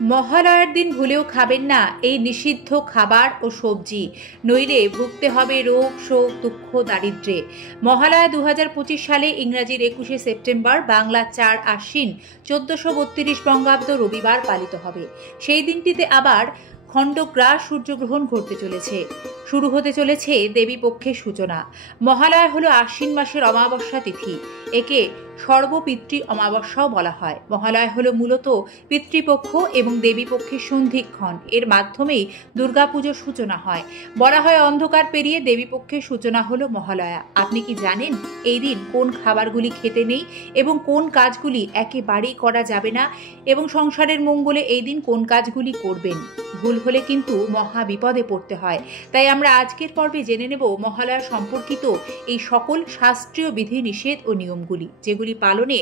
মহালয়ার দিন ভুলেও খাবেন না এই নিষিদ্ধ খাবার ও সবজি, নইলে ভুগতে হবে রোগ শোক দুঃখ দারিদ্র্যে। মহালয়া 2025 সালে ইংরাজির 21শে সেপ্টেম্বর, বাংলা 4 আশ্বিন 1432 বঙ্গাব্দ রবিবার পালিত হবে। সেই দিনটিতে আবার খণ্ডগ্রাস সূর্যগ্রহণ ঘটতে চলেছে। শুরু হতে চলেছে দেবী পক্ষের সূচনা। মহালয়া হলো আশ্বিন মাসের অমাবস্যা তিথি। একে সর্বপিতৃ অমাবস্যাও বলা হয়। মহালয়া হলো মূলত পিতৃপক্ষ এবং দেবী পক্ষের সন্ধিক্ষণ। এর মাধ্যমেই দুর্গাপুজোর সূচনা হয়। বলা হয় অন্ধকার পেরিয়ে দেবী পক্ষের সূচনা হলো মহালয়া। আপনি কি জানেন এই দিন কোন খাবারগুলি খেতে নেই এবং কোন কাজগুলি একেবারেই করা যাবে না, এবং সংসারের মঙ্গলে এই দিন কোন কাজগুলি করবেন? ভুল হলে কিন্তু মহা বিপদে পড়তে হয়। তাই আমরা আজকের পর্বে জেনে নেব মহালয়া সম্পর্কিত এই সকল শাস্ত্রীয় বিধি নিষেধ ও নিয়মগুলি, যেগুলি পালনে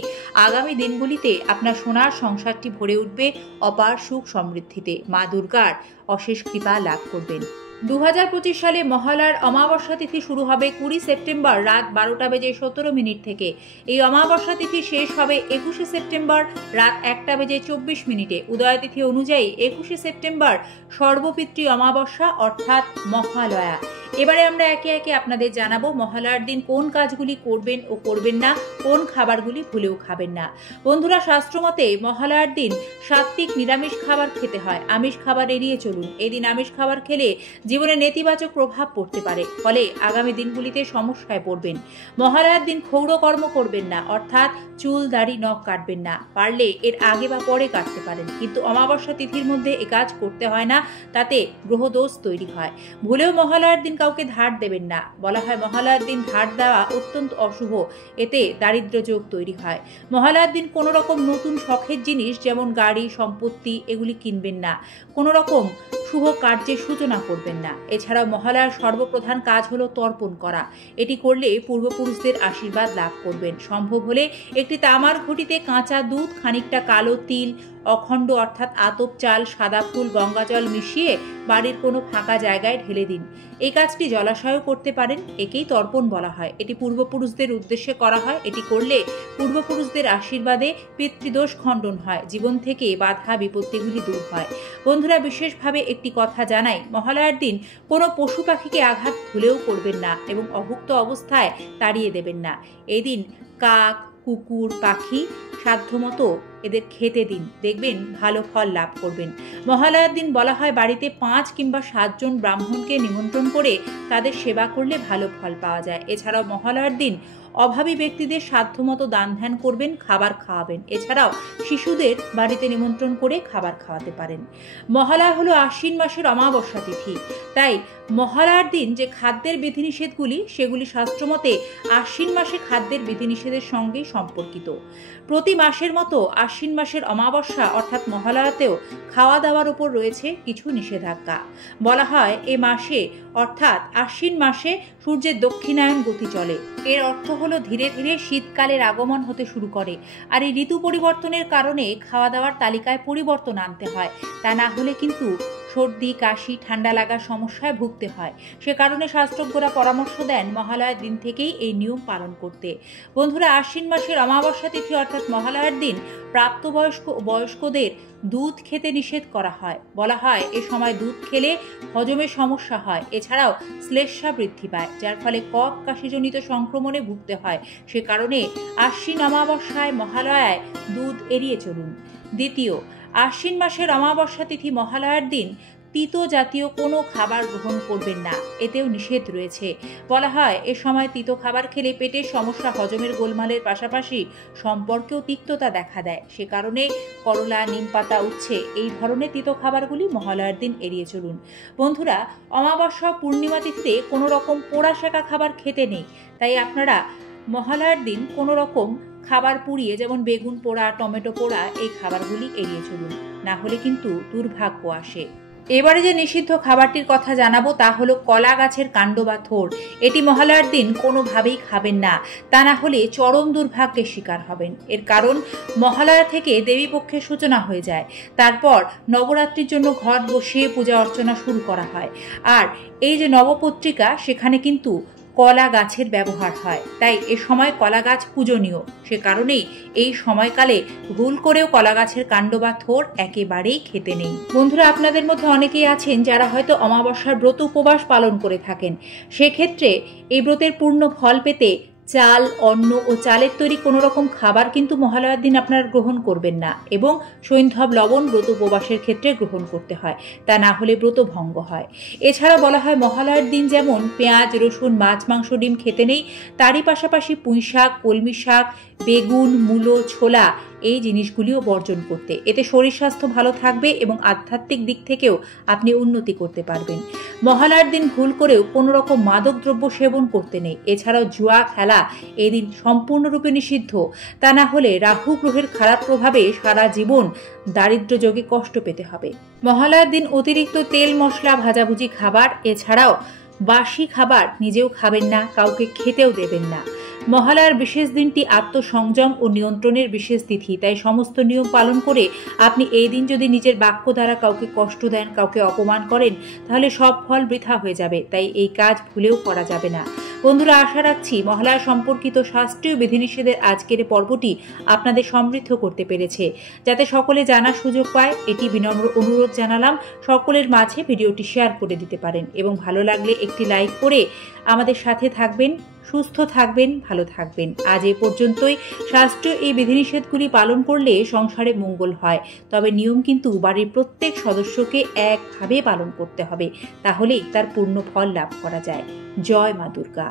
আগামী দিনগুলিতে আপনার সোনার সংসারটি ভরে উঠবে অপার সুখ সমৃদ্ধিতে। মা দুর্গার অশেষ কৃপা লাভ করবেন। 2025 সালে মহালয়ার অমাবস্যা তিথি শুরু হবে 20 সেপ্টেম্বর রাত 12:17 থেকে। এই অমাবস্যা তিথি শেষ হবে 21শে সেপ্টেম্বর রাত 1:24। উদয় তিথি অনুযায়ী 21শে সেপ্টেম্বর সর্বপিতৃ অমাবস্যা অর্থাৎ মহালয়া। এবারে আমরা একে একে আপনাদের জানাবো মহালয়ার দিন কোন কাজগুলি করবেন ও করবেন না, কোন খাবারগুলি ভুলেও খাবেন না। বন্ধুরা, শাস্ত্রমতে মহালয়ার দিন সাত্ত্বিক নিরামিষ খাবার খেতে হয়। আমিষ খাবার এড়িয়ে চলুন। এদিন আমিষ খাবার খেলে জীবনে নেতিবাচক প্রভাব পড়তে পারে, ফলে আগামী দিনগুলিতে সমস্যায় পড়বেন। মহালয়ার দিন ক্ষৌরকর্ম করবেন না, অর্থাৎ চুল দাড়ি নখ কাটবেন না। পারলে এর আগে বা পরে কাটতে পারেন, কিন্তু অমাবস্যা তিথির মধ্যে এ কাজ করতে হয় না, তাতে গ্রহদোষ তৈরি হয়। ভুলেও মহালয়ার দিন কাউকে ধার দেবেন না। বলা হয় মহালয়ার দিন ধার দেওয়া অত্যন্ত অশুভ, এতে দারিদ্র্য যোগ তৈরি হয়। মহালয়ার দিন কোনো রকম নতুন শখের জিনিস যেমন গাড়ি সম্পত্তি এগুলি কিনবেন না। কোনো রকম শুভ কার্যের সূচনা করবেন না। এছাড়াও মহালয়ার সর্বপ্রধান কাজ হলো তর্পণ করা। এটি করলে পূর্বপুরুষদের আশীর্বাদ লাভ করবেন। সম্ভব হলে একটি তামার ঘটিতে কাঁচা দুধ, খানিকটা কালো তিল, অখণ্ড অর্থাৎ আতপ চাল, সাদা ফুল, গঙ্গা জল মিশিয়ে বাড়ির কোনো ফাঁকা জায়গায় ঢেলে দিন। এই কাজটি জলাশয়েও করতে পারেন। একেই তর্পণ বলা হয়। এটি পূর্বপুরুষদের উদ্দেশ্যে করা হয়। এটি করলে পূর্বপুরুষদের আশীর্বাদে পিতৃদোষ খণ্ডন হয়, জীবন থেকে বাধা বিপত্তিগুলি দূর হয়। বন্ধুরা, বিশেষভাবে একটি কথা জানাই, মহালয়ার দিন কোনো পশু পাখিকে আঘাত ভুলেও করবেন না এবং অভুক্ত অবস্থায় তাড়িয়ে দেবেন না। এই দিন কাক, কুকুর, পাখি সাধ্যমতো এদের খেতে দিন, দেখবেন ভালো ফল লাভ করবেন। মহালয়ার দিন বলা হয় বাড়িতে 5 কিংবা 7 জন ব্রাহ্মণকে নিমন্ত্রণ করে তাদের সেবা করলে ভালো ফল পাওয়া যায়। এছাড়াও মহালয়ার দিন অভাবী ব্যক্তিদের সাধ্যমতো দান ধ্যান করবেন, খাবার খাওয়াবেন। এছাড়াও শিশুদের বাড়িতে নিমন্ত্রণ করে খাবার খাওয়াতে পারেন। মহালয়া হলো আশ্বিন মাসের অমাবস্যা তিথি। তাই মহালয়ার দিন যে খাদ্যের বিধিনিষেধগুলি, সেগুলি শাস্ত্রমতে আশ্বিন মাসে খাদ্যের বিধিনিষেধের সঙ্গে সম্পর্কিত। প্রতি মাসের মতো আশ্বিন মাসের অমাবস্যা অর্থাৎ মহালয়াতেও খাওয়া দাওয়ার উপর রয়েছে কিছু নিষেধাজ্ঞা। বলা হয় এ মাসে অর্থাৎ আশ্বিন মাসে সূর্যের দক্ষিণায়ন গতি চলে। এর অর্থ হলো ধীরে ধীরে শীতকালের আগমন হতে শুরু করে। আর এই ঋতু পরিবর্তনের কারণে খাওয়া দাওয়ার তালিকায় পরিবর্তন আনতে হয়। তা না হলে কিন্তু সর্দি, কাশি, ঠান্ডা লাগার সমস্যায় ভুগতে হয়। সে কারণে শাস্ত্রজ্ঞরা পরামর্শ দেন মহালয়ার দিন থেকেই এই নিয়ম পালন করতে। বন্ধুরা, আশ্বিন মাসের অমাবস্যা তিথি অর্থাৎ মহালয়ার দিন প্রাপ্তবয়স্ক ও বয়স্কদের দুধ খেতে নিষেধ করা হয়। বলা হয় এ সময় দুধ খেলে হজমের সমস্যা হয়। এছাড়াও শ্লেষ্মা বৃদ্ধি পায়, যার ফলে কফ কাশিজনিত সংক্রমণে ভুগতে হয়। সে কারণে আশ্বিন অমাবস্যায় মহালয়ায় দুধ এড়িয়ে চলুন। দ্বিতীয়, আশ্বিন মাসের অমাবস্যা তিথি মহালয়ার দিন তিতো জাতীয় কোনো খাবার গ্রহণ করবেন না। এতেও নিষেধ রয়েছে। বলা হয় এ সময় তিতো খাবার খেলে পেটের সমস্যা, হজমের গোলমালের পাশাপাশি সম্পর্কেও তিক্ততা দেখা দেয়। সে কারণে করলা, নিমপাতা, উচ্ছে এই ধরনের তিতো খাবারগুলি মহালয়ার দিন এড়িয়ে চলুন। বন্ধুরা, অমাবস্যা পূর্ণিমা তিথিতে কোনো রকম পোড়া শেখা খাবার খেতে নেই। তাই আপনারা মহালয়ার দিন কোনো রকম খাবার পুড়িয়ে, যেমন বেগুন পোড়া, টমেটো পোড়া, এই খাবারগুলি এড়িয়ে চলুন, না হলে কিন্তু দুর্ভাগ্য আসে। এবারে যে নিষিদ্ধ খাবারটির কথা জানাবো তা হলো কলা গাছের কাণ্ড বা থোড়। এটি মহালয়ার দিন কোনোভাবেই খাবেন না, তা না হলে চরম দুর্ভাগ্যের শিকার হবেন। এর কারণ মহালয়া থেকে দেবী পক্ষের সূচনা হয়ে যায়। তারপর নবরাত্রির জন্য ঘট বসিয়ে পূজা অর্চনা শুরু করা হয়। আর এই যে নবপত্রিকা, সেখানে কিন্তু কলা গাছের ব্যবহার হয়, তাই এ সময় কলা গাছ পূজনীয়। সে কারণেই এই সময়কালে ভুল করেও কলা গাছের কাণ্ড বা থোর একেবারেই খেতে নেই। বন্ধুরা, আপনাদের মধ্যে অনেকেই আছেন যারা হয়তো অমাবস্যার ব্রত উপবাস পালন করে থাকেন। সেক্ষেত্রে এই ব্রতের পূর্ণ ফল পেতে চাল, অন্ন ও চালের তৈরি কোনো রকম খাবার কিন্তু মহালয়ার দিন আপনারা গ্রহণ করবেন না, এবং সৈন্ধব লবণ ব্রত উপবাসের ক্ষেত্রে গ্রহণ করতে হয়, তা না হলে ব্রত ভঙ্গ হয়। এছাড়া বলা হয় মহালয়ার দিন যেমন পেঁয়াজ, রসুন, মাছ, মাংস, ডিম খেতে নেই, তারই পাশাপাশি পুঁই শাক, কলমি শাক, বেগুন, মূলো, ছোলা এই জিনিসগুলিও বর্জন করতে। এতে শরীর স্বাস্থ্য ভালো থাকবে এবং আধ্যাত্মিক দিক থেকেও আপনি উন্নতি করতে পারবেন। মহালয়ার দিন ভুল করেও কোনো রকম মাদক দ্রব্য সেবন করতে নেই। এছাড়াও জুয়া খেলা এই দিন সম্পূর্ণরূপে নিষিদ্ধ, তা না হলে রাহু গ্রহের খারাপ প্রভাবে সারা জীবন দারিদ্র যোগে কষ্ট পেতে হবে। মহালয়ার দিন অতিরিক্ত তেল, মশলা, ভাজাভুজি খাবার এছাড়াও বাসি খাবার নিজেও খাবেন না, কাউকে খেতেও দেবেন না। মহালয়ার বিশেষ দিনটি আত্মসংযম ও নিয়ন্ত্রণের বিশেষ তিথি, তাই সমস্ত নিয়ম পালন করে আপনি এই দিন যদি নিজের বাক্য দ্বারা কাউকে কষ্ট দেন, কাউকে অপমান করেন, তাহলে সব ফল বৃথা হয়ে যাবে। তাই এই কাজ ভুলেও করা যাবে না। বন্ধুরা, আশা রাখছি মহালয়া সম্পর্কিত শাস্ত্রীয় বিধিনিষেধের আজকের পর্বটি আপনাদের সমৃদ্ধ করতে পেরেছে। যাতে সকলে জানার সুযোগ পায়, এটি বিনম্র অনুরোধ জানালাম। সকলের মাঝে ভিডিওটি শেয়ার করে দিতে পারেন এবং ভালো লাগলে একটি লাইক করে আমাদের সাথে থাকবেন। সুস্থ থাকবেন, ভালো থাকবেন। আজ এ পর্যন্তই। শাস্ত্রীয় এই বিধিনিষেধগুলি পালন করলে সংসারে মঙ্গল হয়, তবে নিয়ম কিন্তু বাড়ির প্রত্যেক সদস্যকে একভাবে পালন করতে হবে, তাহলেই তার পূর্ণ ফল লাভ করা যায়। জয় মা দুর্গা।